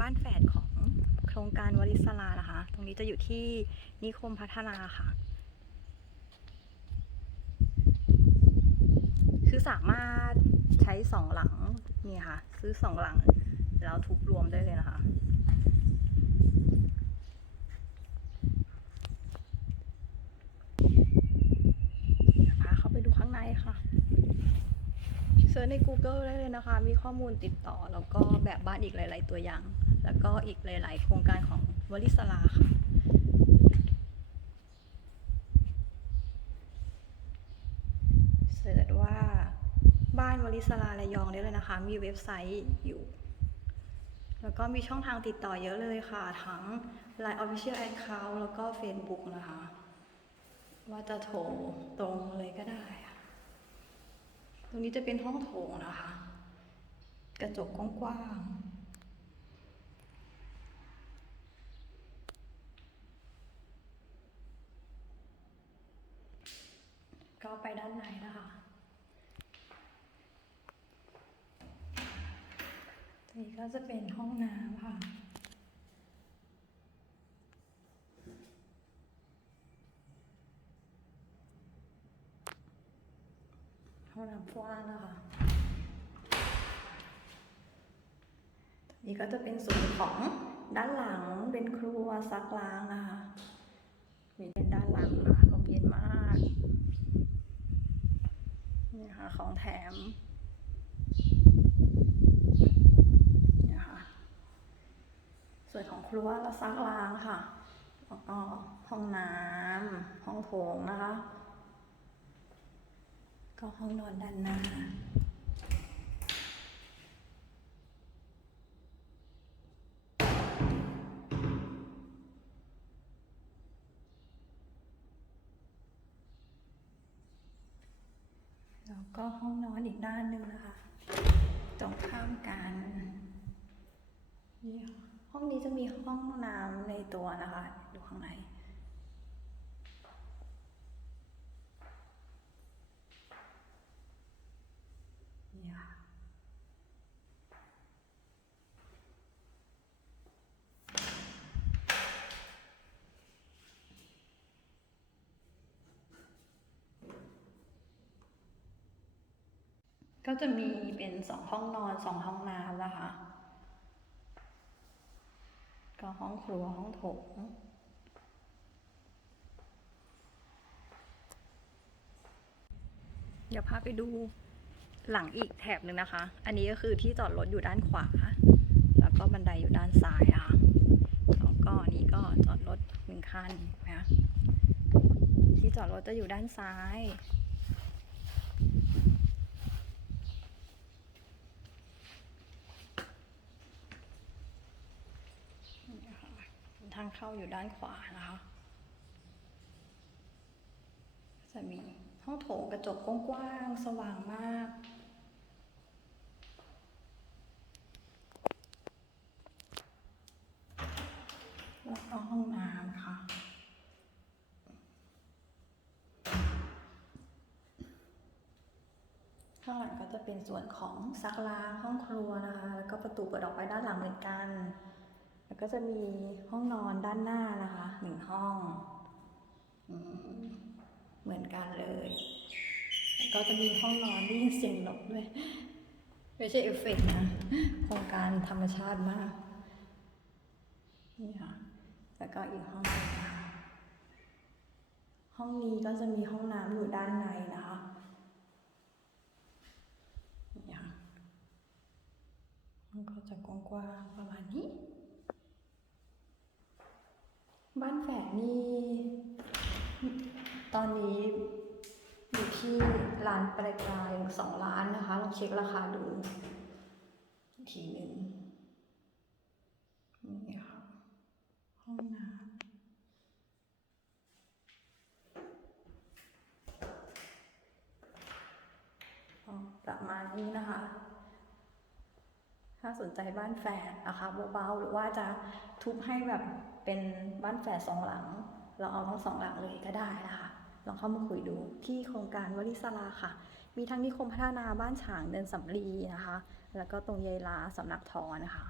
บ้านแฝดของโครงการวริศลานะคะ ตรงนี้จะอยู่ที่นิคมพัฒนาค่ะ คือสามารถใช้สองหลังนี่ค่ะ ซื้อสองหลังแล้วทุบรวมได้เลยนะคะ เดี๋ยวพาเข้าไปดูข้างในค่ะ เซิ ร์ชใน Google ได้เลยนะคะ มีข้อมูลติดต่อ แล้วก็แบบบ้านอีกหลาย ๆ ตัวอย่าง แล้วก็อีกหลาย ๆ โครงการของวลิสลาค่ะเสิร์ชว่าบ้านวลิสลาระยองได้เลยนะคะ มีเว็บไซต์อยู่แล้วก็มีช่องทางติดต่อเยอะเลยค่ะ ทั้ง Line Official Account แล้วก็ Facebook นะคะ ว่าจะโทรตรงเลยก็ได้อะ ตรงนี้จะเป็นห้องโถงนะคะ กระจกกว้างๆก็ไปด้านในนะคะตรงนี้ก็จะเป็นห้องน้ำค่ะ ห้องน้ำกว้างนะคะนี่ก็จะเป็นส่วนของด้านหลังเป็นครัวซักล้างนะคะมีเป็นด้านหลังนะคะลมเย็นมากนี่ค่ะของแถมนี่ค่ะส่วนของครัวและซักล้างค่ะแล้วก็ห้องน้ำห้องโถงนะคะ ก็ห้องนอนด้านหน้า แล้วก็ห้องนอนอีกด้านหนึ่งนะคะ ตรงข้ามกันนี่ห้องนี้จะมีห้องน้ำในตัวนะคะ ดูข้างในค่ะ ก็จะมีเป็นสองห้องนอนสองห้องน้ำนะคะ ก็ห้องครัวห้องโถงเดี๋ยวพาไปดูหลังอีกแถบหนึ่งนะคะ อันนี้ก็คือที่จอดรถอยู่ด้านขวา แล้วก็บันไดอยู่ด้านซ้ายอะค่ะแล้วก็นี้ก็จอดรถหนึ่งคันนะที่จอดรถจะอยู่ด้านซ้าย นี่ค่ะทางเข้าอยู่ด้านขวานะคะจะมีห้องโถงกระจกกว้างๆสว่างมาก แล้วก็ห้องน้ำค่ะ ข้างหลังก็จะเป็นส่วนของซักล้างห้องครัวนะคะ แล้วก็ประตูเปิดออกไปด้านหลังเหมือนกัน ก็จะมีห้องนอนด้านหน้านะคะหนึ่งห้องอเหมือนกันเลย ก็จะมีห้องนอนที่ยินเสียงนกด้วย ไม่ใช่เอฟเฟกต์นะ โครงการธรรมชาติมาก นี่ค่ะ แล้วก็อีกห้องหนึ่งห้องนี้ก็จะมีห้องน้ำอยู่ด้านในนะคะนี่ค่ะมันก็จะกว้างๆประมาณนี้ บ้านแฝดนี่ ตอนนี้อยู่ที่ร้านปลายปลายสองล้านนะคะลองเช็คราคาดูทีหนึ่งนี่ค่ะห้องน้ำประมาณนี้นะคะ ถ้าสนใจบ้านแฝดนะคะเบาๆหรือว่าจะทุบให้แบบเป็นบ้านแฝดสองหลัง เราเอาทั้งสองหลังเลยก็ได้นะคะ ลองเข้ามาคุยดูที่โครงการวลิศราค่ะ มีทั้งนิคมพัฒนาบ้านฉางเดินสำลีนะคะ แล้วก็ตรงเยลาสำนักทอนะคะ